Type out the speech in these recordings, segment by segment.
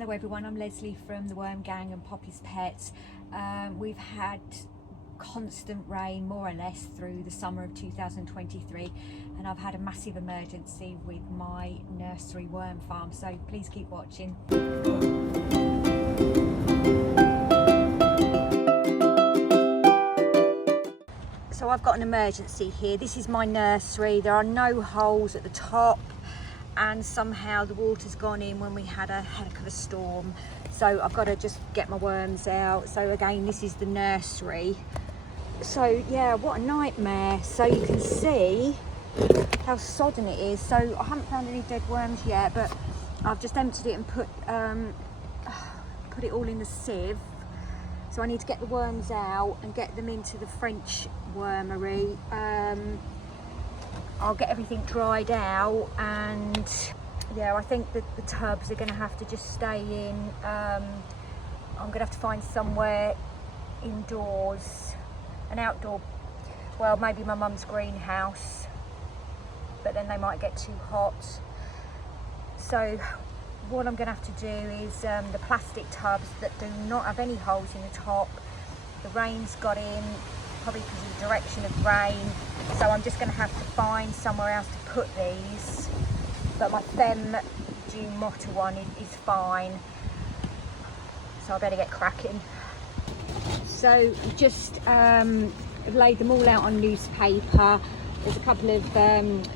Hello everyone, I'm Leslie from the Worm Gang and Poppy's Pets. We've had constant rain more or less through the summer of 2023 and I've had a massive emergency with my nursery worm farm, so please keep watching. So I've got an emergency here. This is my nursery. There are no holes at the top and somehow the water's gone in when we had a heck of a storm. So I've got to just get my worms out. So again, this is the nursery. So yeah, what a nightmare. So you can see how sodden it is. So I haven't found any dead worms yet, but I've just emptied it and put it all in the sieve. So I need to get the worms out and get them into the French wormery. I'll get everything dried out, and yeah, I think that the tubs are going to have to just stay in. I'm going to have to find somewhere indoors, an outdoor, well, maybe my mum's greenhouse, but then they might get too hot. So what I'm going to have to do is the plastic tubs that do not have any holes in the top, the rain's got in, probably because of the direction of rain, so I'm just going to have to find somewhere else to put these, but my Femme du Motte one is fine, so I better get cracking. So just laid them all out on newspaper. There's a couple of plant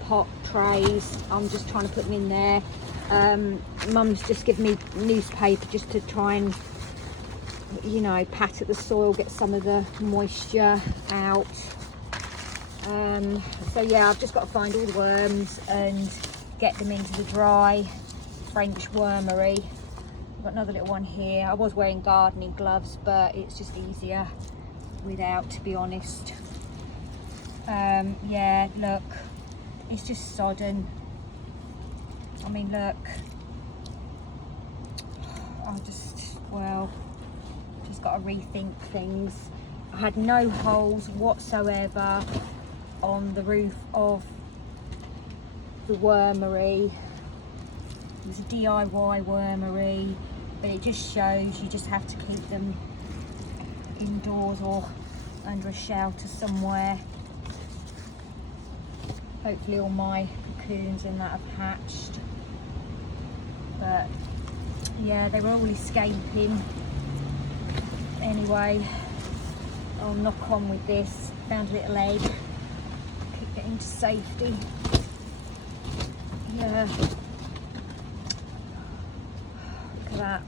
pot trays. I'm just trying to put them in there. Mum's just given me newspaper just to try and, you know, pat at the soil, get some of the moisture out. So yeah, I've just got to find all the worms and get them into the dry French wormery. I've got another little one here. I was wearing gardening gloves, but it's just easier without, to be honest. Yeah, look, it's just sodden. I mean, look, just got to rethink things. I had no holes whatsoever on the roof of the wormery. It was a DIY wormery, but it just shows you just have to keep them indoors or under a shelter somewhere. Hopefully all my cocoons and that have hatched, but yeah, they were all escaping. Anyway, I'll knock on with this. Found a little egg, kicked it into safety. Yeah, look at that.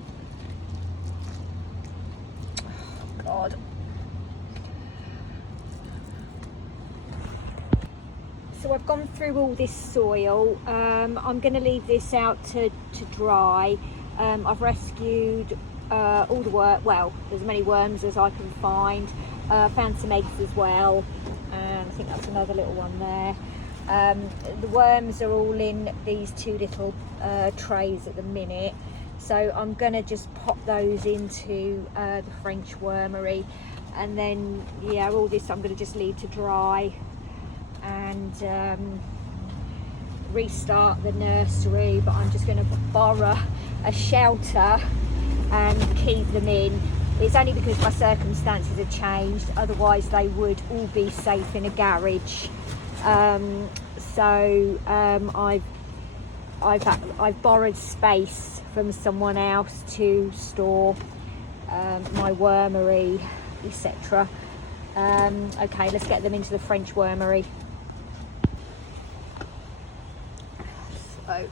Oh, God. So I've gone through all this soil. I'm going to leave this out to dry. I've rescued all the well, there's as many worms as I can find. Found some eggs as well. I think that's another little one there. The worms are all in these two little trays at the minute. So I'm going to just pop those into the French wormery. And then, yeah, all this I'm going to just leave to dry and restart the nursery, but I'm just going to borrow a shelter and keep them in. It's only because my circumstances have changed, otherwise they would all be safe in a garage. I've borrowed space from someone else to store my wormery, etc. Okay, let's get them into the French wormery. So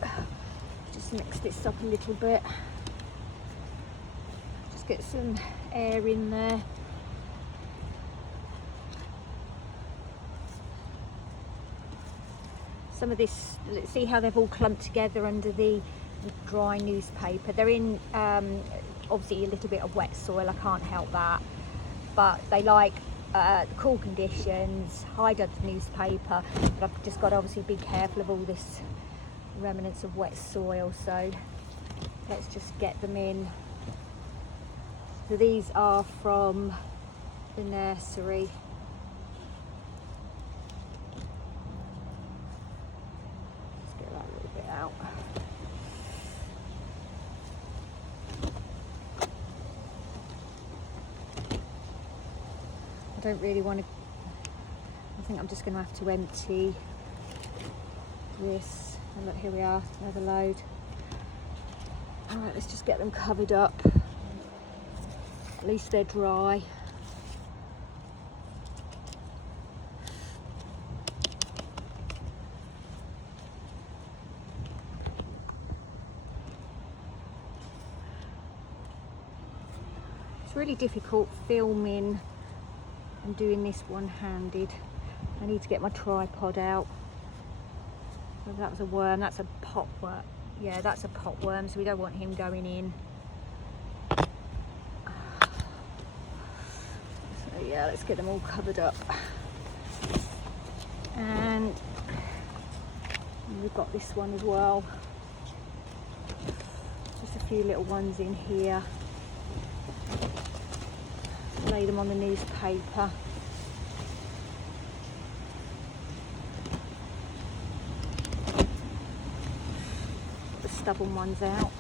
just mix this up a little bit, just get some air in there. Some of this, let's see how they've all clumped together under the dry newspaper. They're in obviously a little bit of wet soil, I can't help that, but they like the cool conditions, hide under the newspaper, but I've just got to obviously be careful of all this remnants of wet soil. So let's just get them in. So these are from the nursery. Let's get that a little bit out. I don't really want to, I think I'm just going to have to empty this. And look, here we are, another load. All right, let's just get them covered up. At least they're dry. It's really difficult filming and doing this one-handed. I need to get my tripod out. So that was a worm, that's a pot worm. Yeah, that's a pot worm, so we don't want him going in. So yeah, let's get them all covered up. And we've got this one as well. Just a few little ones in here. Lay them on the newspaper. The stubborn ones out.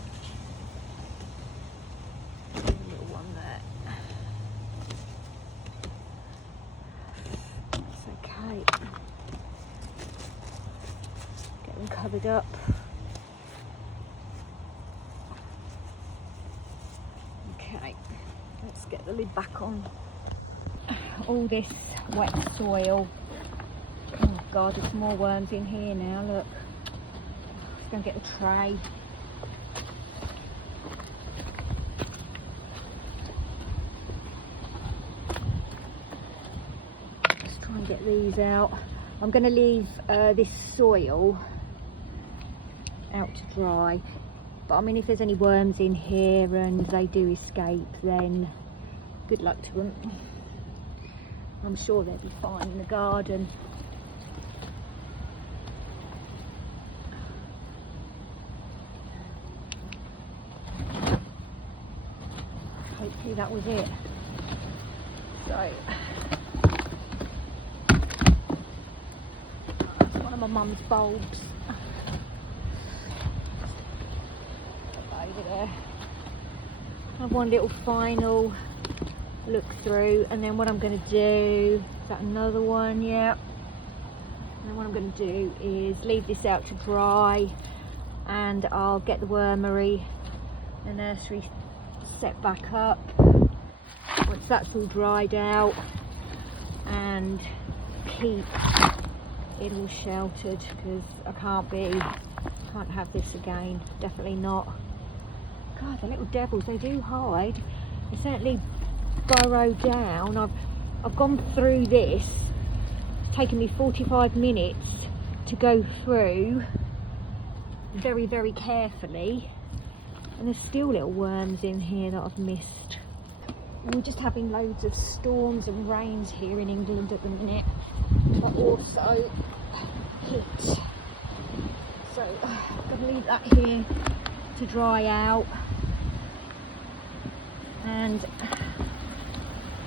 A little one there. That's okay. Get them covered up. Okay. Let's get the lid back on. All this wet soil. Oh God, there's more worms in here now, look. Let's go and get the tray. Let's try and get these out. I'm going to leave this soil out to dry. But I mean, if there's any worms in here and they do escape, then good luck to them. I'm sure they'll be fine in the garden. Hopefully that was it. So, that's one of my mum's bulbs. Over there. Have one little final look through, and then what I'm going to do, is that another one? Yeah. And then what I'm going to do is leave this out to dry, and I'll get the wormery, the nursery set back up once that's all dried out, and keep it all sheltered, because I can't have this again, definitely not. God, the little devils, they do hide. They certainly burrow down. I've gone through this, it's taken me 45 minutes to go through very, very carefully, and there's still little worms in here that I've missed. And we're just having loads of storms and rains here in England at the minute, but also heat. So I'm going to leave that here to dry out, and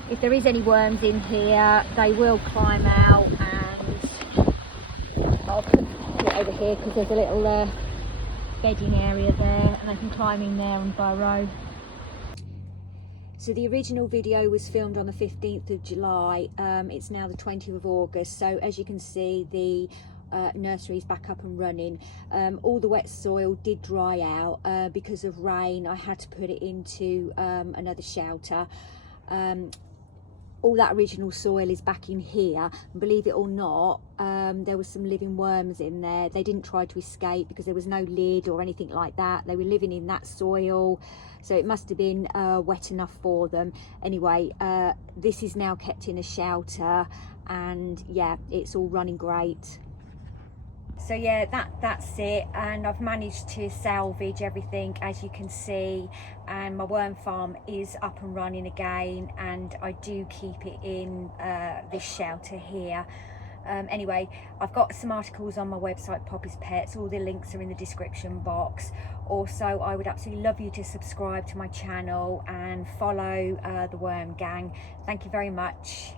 if there is any worms in here, they will climb out, and I'll put it over here because there's a little bedding area there, and they can climb in there and burrow. So the original video was filmed on the 15th of July. It's now the 20th of August. So as you can see, the nursery is back up and running. All the wet soil did dry out because of rain. I had to put it into another shelter. All that original soil is back in here, and believe it or not, there was some living worms in there. They didn't try to escape because there was no lid or anything like that. They were living in that soil, so it must have been wet enough for them. Anyway, this is now kept in a shelter, and yeah, it's all running great. So yeah, that's it, and I've managed to salvage everything, as you can see, and my worm farm is up and running again, and I do keep it in this shelter here. Anyway, I've got some articles on my website, Poppy's Pets. All the links are in the description box. Also, I would absolutely love you to subscribe to my channel and follow the Worm Gang. Thank you very much.